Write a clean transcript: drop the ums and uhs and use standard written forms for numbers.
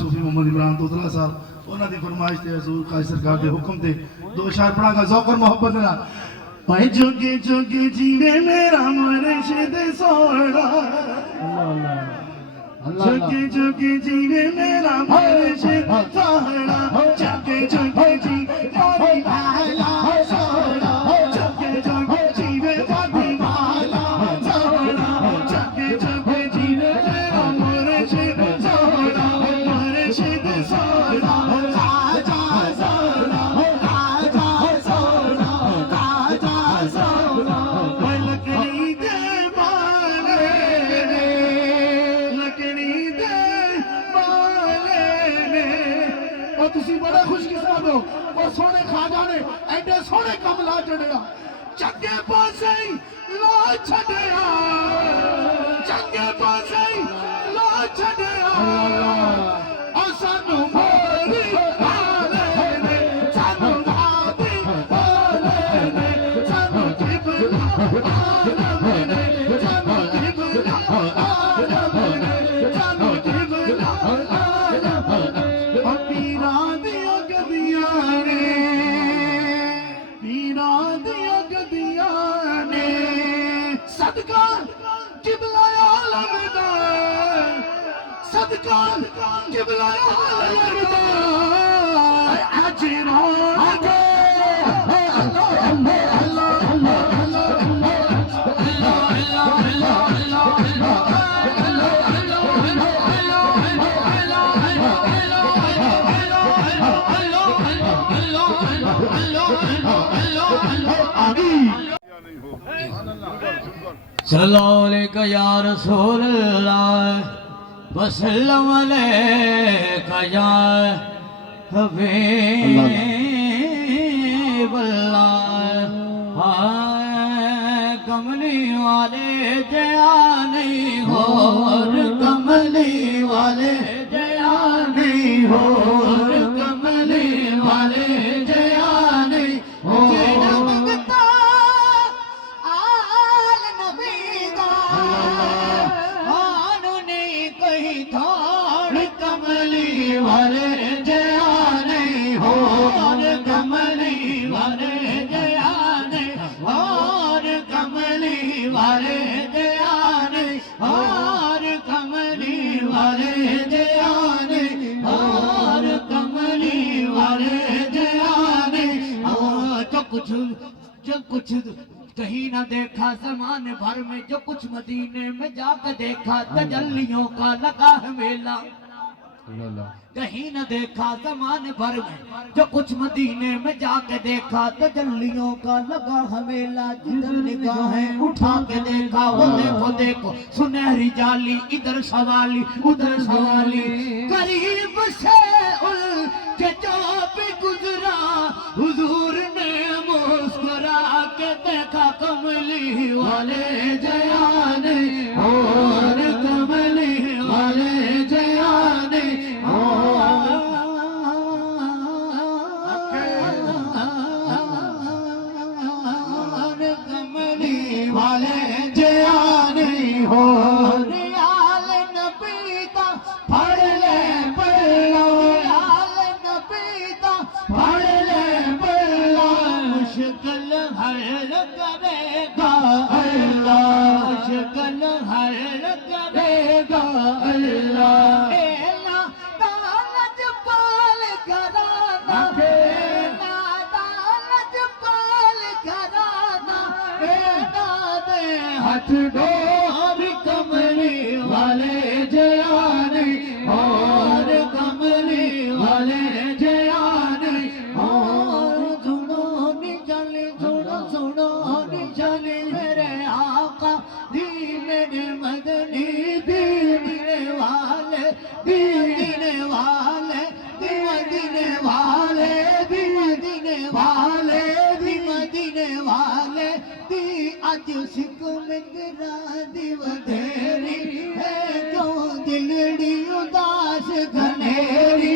सूफी मोहम्मद इमरान तोतला साहब उन्होंने फरमाइश थे हजूर काजी सरकार के हुक्म थे दो शार पढ़ागा ज़ौक़ और मोहब्बत ना भाई जोगे जोगे जीवे मेरा मुर्शिद सोहरा जोगे जोगे जीवे मेरा मुर्शिद सोहरा जोगे जोगे जीवे मेरी भाला सोहरा जोगे जोगे जीवे मेरी भाला सोहरा जोगे जोगे जीवे मेरा मुर्शिद सोहरा मुर्शिद सोहरा राजा सोहरा राजा सोहरा राजा सोहरा लकड़ी दे माले लकड़ी दे माले ने और तुसी बड़े खुशकिस्मत हो वो सोने खाजा ने एडे सोने कम ला चढ़िया चंगे पासे ला छड़िया चंगे पासे ला छड़िया और सानू मोरी भाले ने सानू भादी भाले ने सानू जिबला आलम ने सानू जिबला आलम ने सानू जिबला आलम ने पीरा दिया गदिया ने पीरा दिया गदिया ने सदका जिबला आलम दा सदका जिबला आलम दा आज रोगे सल्लल्लाहु अलैहि या रसूल अल्लाह वसल्लम अलैका या हबीब अल्लाह हाय कमली वाले जया नहीं हो कमली वाले जया नहीं हो कमली वाले जया नहीं हो वाले जया नहीं हो कमली वाले जया नहीं और कमली वाले जया नहीं और कमली वाले जया नहीं और कमली वाले जया नहीं जो कुछ कहीं ना देखा ज़माने भर में जो कुछ मदीने में जाकर देखा तजल्लियों का लगा है मेला कहीं न देखा ज़माने भर में जो कुछ मदीने में जाके देखा तजल्लियों का लगा हमेला जिधर निगाहें उठा के देखा वो देखो देखो सुनहरी जाली इधर सवाली उधर सवाली करीब से उनके जो भी गुजरा हुजूर ने मुस्कुरा के देखा कमली वाले जया ने और कमली वाले जया ने कमली वाले जया नहीं हो रियाल नबीता पढ़ ले पढ़ला रियाल नबीता पढ़ ले पढ़ला मुश्किल हल करेगा अल्लाह मुश्किल हल करेगा अल्लाह हाथ डोर कमली वाले जया नहीं और कमली वाले जया नहीं और सुनो निचले सुनो सुनो निचले मेरे आका दीने मदनी दीने वाले दीने वाले दीने वाले दीने वाले दीने वाले आज सिकुम तेरा दिव धेरी है क्यों दिलड़ी उदास घनेरी